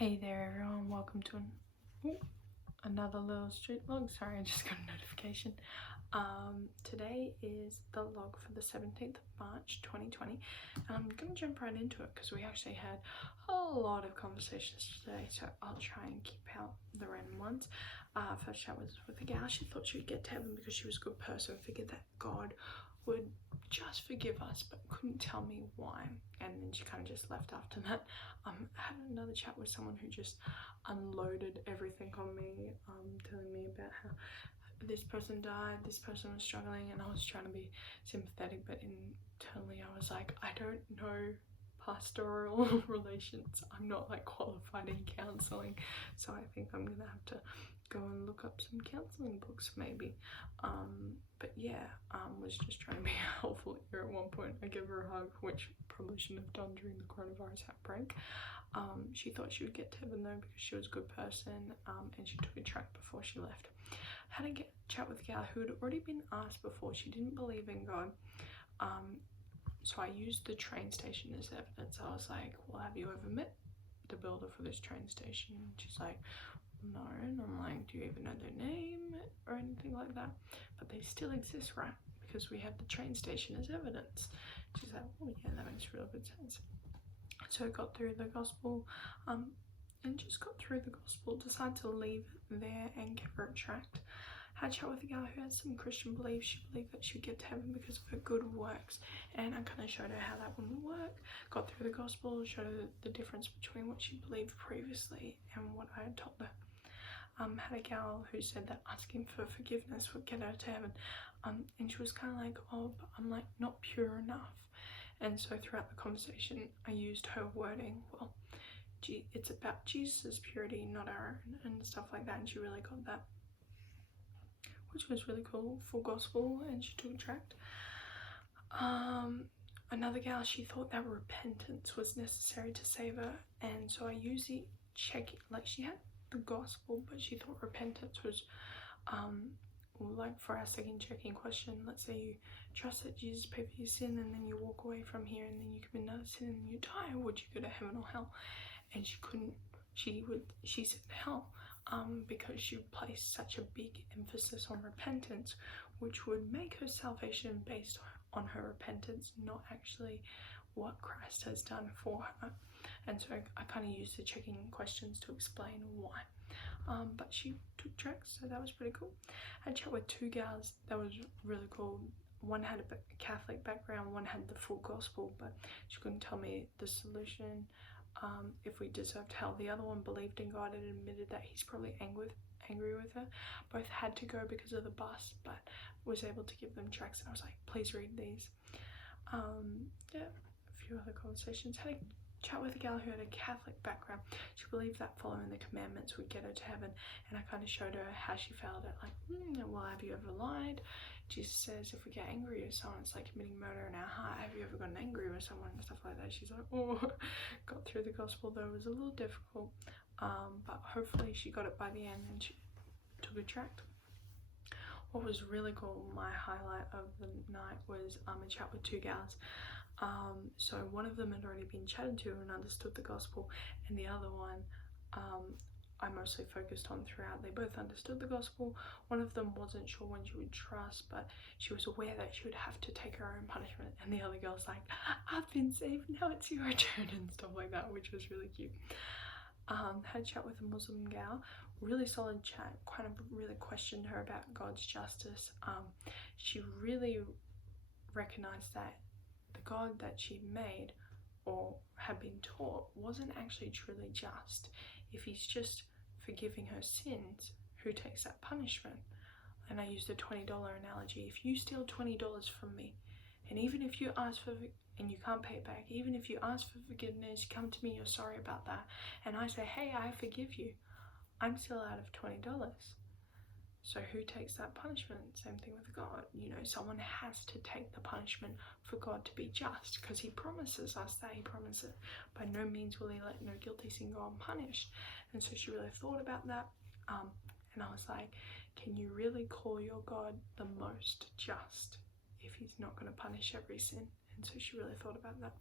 Hey there everyone, welcome to another little street vlog. Sorry, I just got a notification. Today is the log for the 17th of March 2020, and I'm gonna jump right into it because we actually had a lot of conversations today, so I'll try and keep out the random ones. First chat was with a gal. She thought she would get to heaven because she was a good person, figured that God would just forgive us but couldn't tell me why, and then she kind of just left after that. I had another chat with someone who just unloaded everything on me, telling me about how this person died, this person was struggling, and I was trying to be sympathetic, but internally I was like, I don't know pastoral relations. I'm not like qualified in counseling, so I think I'm gonna have to go and look up some counseling books maybe. But yeah, was just trying to be helpful here. At one point I gave her a hug, which probably shouldn't have done during the coronavirus outbreak. She thought she would get to heaven though because she was a good person, and she took a tract before she left. Had a chat with a gal who had already been asked before. She didn't believe in God, so I used the train station as evidence. I was like, well, have you ever met the builder for this train station? And she's like, no. And I'm like, do you even know their name or anything like that? But they still exist, right? Because we have the train station as evidence. She's like, oh yeah, that makes real good sense. So I got through the gospel, and just got through the gospel, decided to leave it there and give her a tract. Had a chat with a gal who has some Christian beliefs. She believed that she would get to heaven because of her good works, and I kind of showed her how that wouldn't work. Got through the gospel, showed her the difference between what she believed previously and what I had told her. Had a gal who said that asking for forgiveness would get her to heaven, and she was kind of like, oh, but I'm like not pure enough. And so throughout the conversation I used her wording, well, it's about Jesus' purity, not our own, and stuff like that, and she really got that, which was really cool. Full gospel, and she took a tract. Another gal, she thought that repentance was necessary to save her, and so I usually check it, like she had the gospel but she thought repentance was like for our second checking question. Let's say you trust that Jesus paid for your sin and then you walk away from here and then you commit another sin and you die, would you go to heaven or hell? And she couldn't, she said hell, because she placed such a big emphasis on repentance, which would make her salvation based on her repentance, not actually what Christ has done for her. And so I kind of used the checking questions to explain why. But she took tracks, so that was pretty cool. I chat with two gals, that was really cool. One had a Catholic background, one had the full gospel, but she couldn't tell me the solution, if we deserved hell. The other one believed in God and admitted that he's probably angry with her. Both had to go because of the bus, but was able to give them tracks, and I was like, please read these. Yeah, a few other conversations. Had a chat with a gal who had a Catholic background. She believed that following the commandments would get her to heaven, and I kind of showed her how she felt it, like, well, have you ever lied? Jesus says if we get angry with someone, it's like committing murder in our heart. Have you ever gotten angry with someone and stuff like that? She's like, oh. Got through the gospel though. It was a little difficult, but hopefully she got it by the end and she took a tract. What was really cool, my highlight of the night, was a chat with two gals. So one of them had already been chatted to and understood the gospel, and the other one I mostly focused on throughout. They both understood the gospel. One of them wasn't sure when she would trust, but she was aware that she would have to take her own punishment, and the other girl's like, I've been saved, now it's your turn, and stuff like that, which was really cute. Had a chat with a Muslim gal, really solid chat, kind of really questioned her about God's justice. She really recognized that the God that she made or had been taught wasn't actually truly just. If he's just forgiving her sins, who takes that punishment? And I used the $20 analogy. If you steal $20 from me, and even if you ask for and you can't pay it back, even if you ask for forgiveness, you come to me, you're sorry about that, and I say, hey, I forgive you, I'm still out of $20. So who takes that punishment? Same thing with God. You know, someone has to take the punishment for God to be just, because he promises us that. He promises by no means will he let no guilty sin go unpunished. And so she really thought about that, and I was like, can you really call your God the most just if he's not going to punish every sin? And so she really thought about that.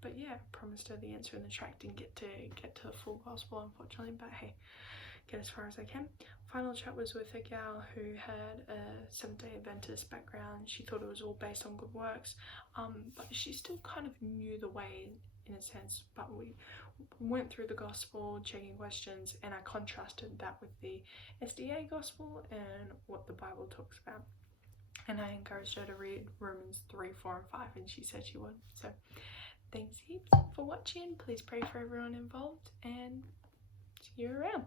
But yeah, promised her the answer in the track. Didn't get to the full gospel, unfortunately, but hey, get as far as I can. Final chat was with a gal who had a Seventh-day Adventist background. She thought it was all based on good works, but she still kind of knew the way in a sense. But we went through the gospel, checking questions, and I contrasted that with the SDA gospel and what the Bible talks about. And I encouraged her to read Romans 3, 4, and 5, and she said she would. So thanks heaps for watching. Please pray for everyone involved, and see you around.